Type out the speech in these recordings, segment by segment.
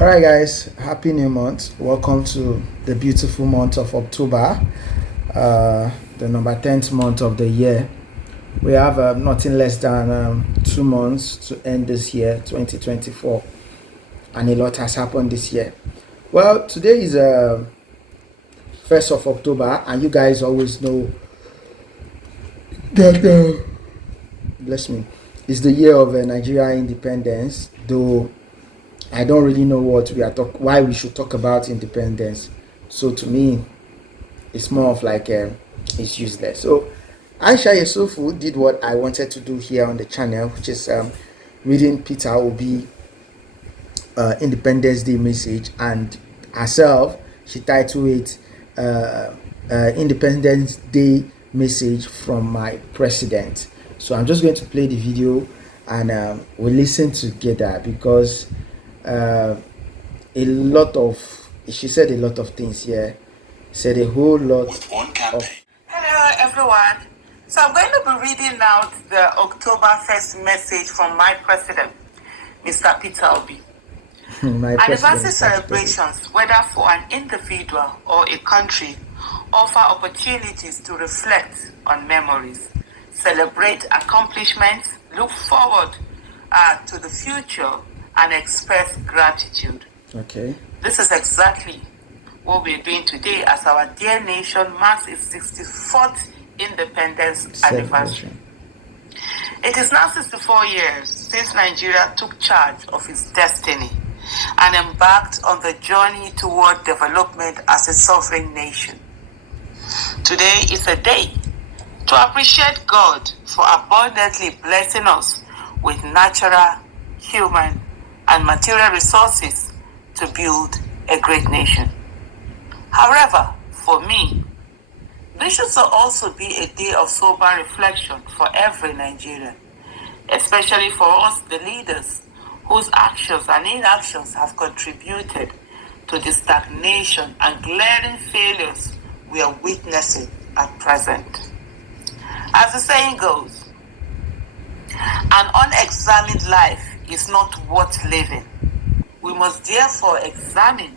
All right, guys, happy new month. Welcome to the beautiful month of October, the number 10th month of the year. We have nothing less than 2 months to end this year, 2024, and a lot has happened this year. Well, today is 1st of October, and you guys always know that, bless me, it's the year of Nigeria independence, though I don't really know what why we should talk about independence. So to me, it's more of like it's useless. So Aisha Yesufu did what I wanted to do here on the channel, which is reading Peter Obi Independence Day message, and herself she titled it Independence Day message from my president. So I'm just going to play the video and we'll listen together because a lot of she said a lot of things here, said a whole lot of. Hello everyone. So I'm going to be reading out the October 1st message from my president, Mr. Peter Obi. Anniversary celebrations, whether for an individual or a country, offer opportunities to reflect on memories, celebrate accomplishments, look forward to the future, and express gratitude. Okay. This is exactly what we're doing today as our dear nation marks its 64th independence anniversary. It is now 64 years since Nigeria took charge of its destiny and embarked on the journey toward development as a sovereign nation. Today is a day to appreciate God for abundantly blessing us with natural, human, and material resources to build a great nation. However, for me, this should also be a day of sober reflection for every Nigerian, especially for us, the leaders, whose actions and inactions have contributed to the stagnation and glaring failures we are witnessing at present. As the saying goes, an unexamined life is not worth living. We must therefore examine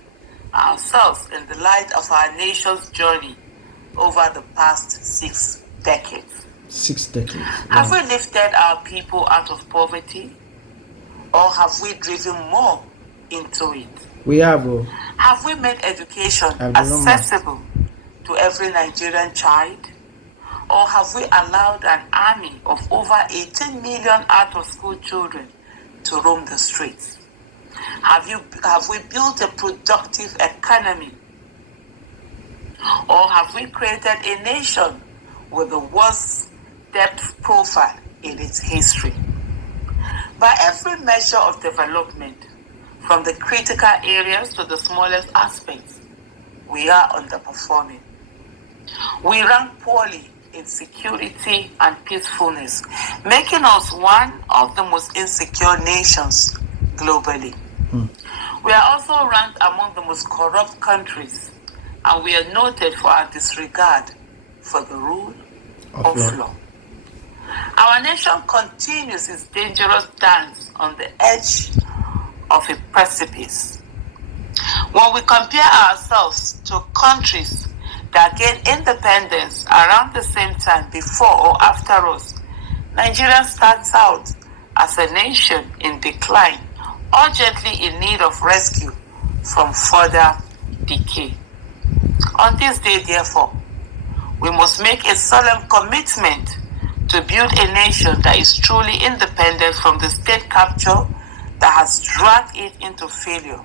ourselves in the light of our nation's journey over the past 6 decades. 6 decades. Have we lifted our people out of poverty, or have we driven more into it? We have. Have we made education accessible to every Nigerian child, or have we allowed an army of over 18 million out-of-school children to roam the streets? Have we built a productive economy? Or have we created a nation with the worst debt profile in its history? By every measure of development, from the critical areas to the smallest aspects, we are underperforming. We rank poorly in security and peacefulness, making us one of the most insecure nations globally. We are also ranked among the most corrupt countries, and we are noted for our disregard for the rule of law. Our nation continues its dangerous dance on the edge of a precipice. When we compare ourselves to countries that gained independence around the same time before or after us, Nigeria stands out as a nation in decline, urgently in need of rescue from further decay. On this day, therefore, we must make a solemn commitment to build a nation that is truly independent from the state capture that has dragged it into failure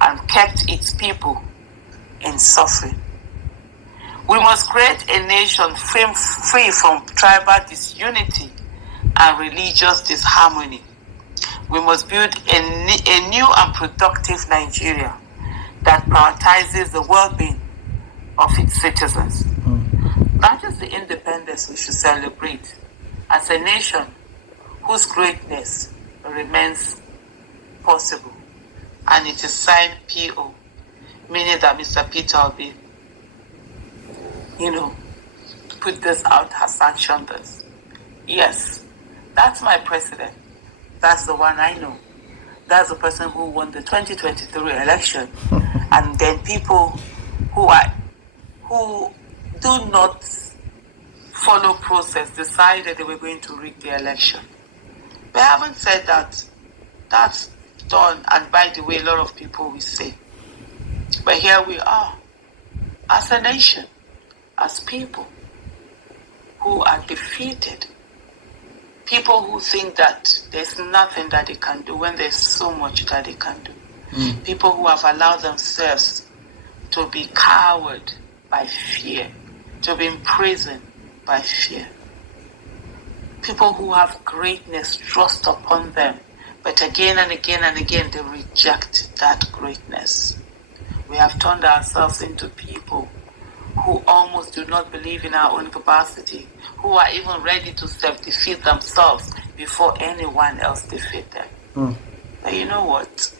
and kept its people in suffering. We must create a nation free from tribal disunity and religious disharmony. We must build a new and productive Nigeria that prioritizes the well-being of its citizens. That is the independence we should celebrate as a nation whose greatness remains possible. And it is signed PO, meaning that Mr. Peter Obi, put this out, has sanctioned this. Yes, that's my president. That's the one I know. that's the person who won the 2023 election. And then people who do not follow process decided they were going to rig the election. We haven't said that. That's done, and by the way, a lot of people will say. But here we are, as a nation, as people who are defeated, people who think that there's nothing that they can do when there's so much that they can do. People who have allowed themselves to be cowed by fear, to be imprisoned by fear. People who have greatness thrust upon them, but again and again and again they reject that greatness. We have turned ourselves into people who almost do not believe in our own capacity, who are even ready to self-defeat themselves before anyone else defeat them. But you know what?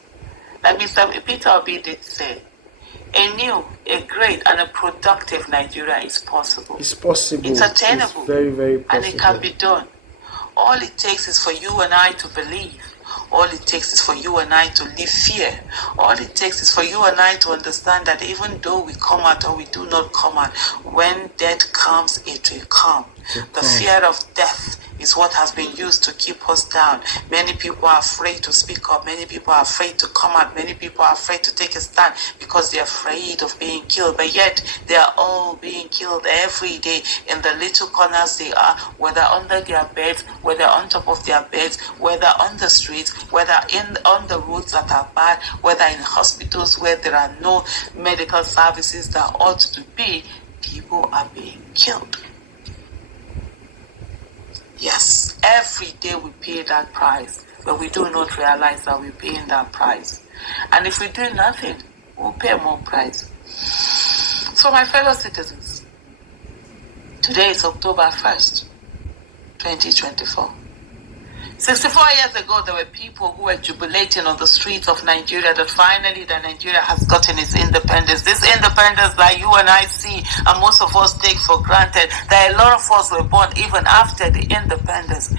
Like Mr. Peter Obi did say, a new, a great, and a productive Nigeria is possible. It's possible. It's attainable. It's very, very possible. And it can be done. All it takes is for you and I to believe. All it takes is for you and I to live fear. All it takes is for you and I to understand that even though we come out or we do not come out, when death comes, it will come. The fear of death is what has been used to keep us down. Many people are afraid to speak up. Many people are afraid to come out. Many people are afraid to take a stand because they're afraid of being killed. But yet, they are all being killed every day in the little corners they are, whether under their beds, whether on top of their beds, whether on the streets, whether on the roads that are bad, whether in hospitals where there are no medical services that ought to be. People are being killed. Yes, every day we pay that price, but we do not realize that we're paying that price. And if we do nothing, we'll pay more price. So my fellow citizens, today is October 1st, 2024. 64 years ago, there were people who were jubilating on the streets of Nigeria that finally that Nigeria has gotten its independence. This independence that you and I see and most of us take for granted, that a lot of us were born even after the independence.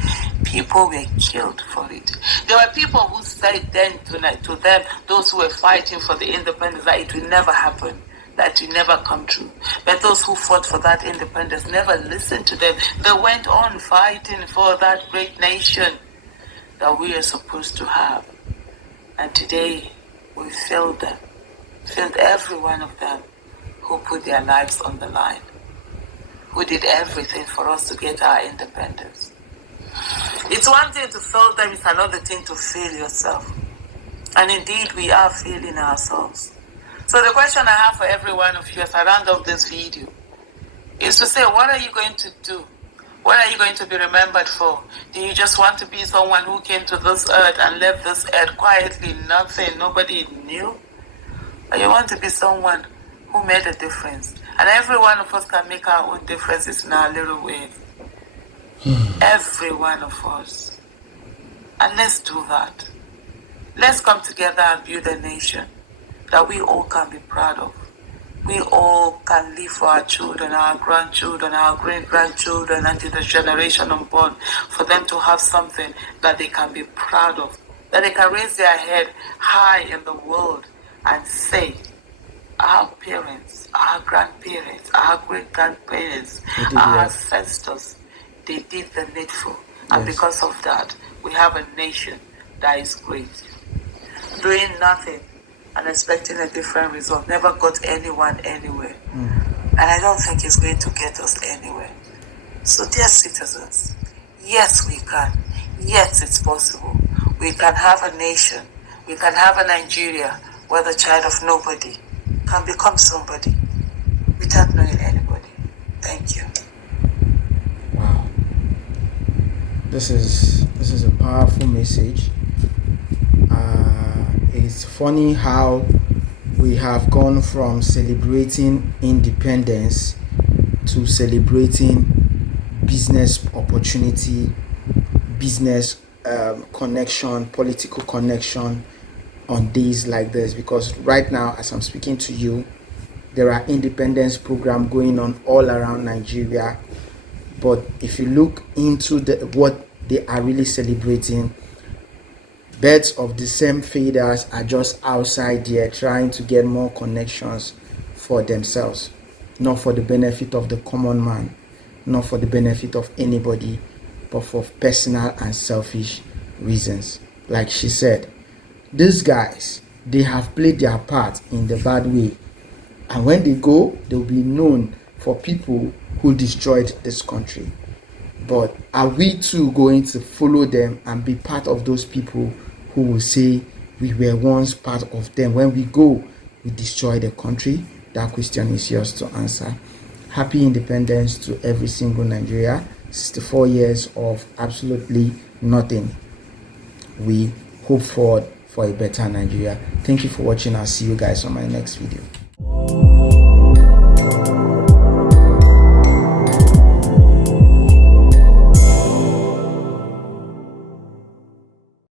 People were killed for it. There were people who said then to them, those who were fighting for the independence, that it will never happen, that will never come true. But those who fought for that independence never listened to them. They went on fighting for that great nation that we are supposed to have. And today, we failed them. Failed every one of them who put their lives on the line, who did everything for us to get our independence. It's one thing to fail them, it's another thing to fail yourself. And indeed, we are failing ourselves. So the question I have for every one of you as I round up this video is to say, what are you going to do? What are you going to be remembered for? Do you just want to be someone who came to this earth and left this earth quietly, nothing, nobody knew? Or you want to be someone who made a difference? And every one of us can make our own differences in our little ways. Every one of us. And let's do that. Let's come together and build a nation that we all can be proud of. We all can live for our children, our grandchildren, our great-grandchildren, and to the generation unborn, for them to have something that they can be proud of, that they can raise their head high in the world and say, our parents, our grandparents, our great-grandparents, our ancestors, they did the needful. And because of that, we have a nation that is great. Doing nothing and expecting a different result never got anyone anywhere. And I don't think it's going to get us anywhere. So dear citizens, yes we can. Yes, it's possible. We can have a nation. We can have a Nigeria where the child of nobody can become somebody without knowing anybody. Thank you. Wow. This is a powerful message. It's funny how we have gone from celebrating independence to celebrating business opportunity, business connection, political connection on days like this. Because right now, as I'm speaking to you, there are independence programs going on all around Nigeria. But if you look into what they are really celebrating, birds of the same feathers are just outside there trying to get more connections for themselves, not for the benefit of the common man, not for the benefit of anybody, but for personal and selfish reasons. Like she said, these guys, they have played their part in the bad way, and when they go, they'll be known for people who destroyed this country. But are we too going to follow them and be part of those people who will say we were once part of them? When we go, we destroy the country? That question is yours to answer. Happy independence to every single Nigeria. 64 years of absolutely nothing. We hope for a better Nigeria. Thank you for watching. I'll see you guys on my next video.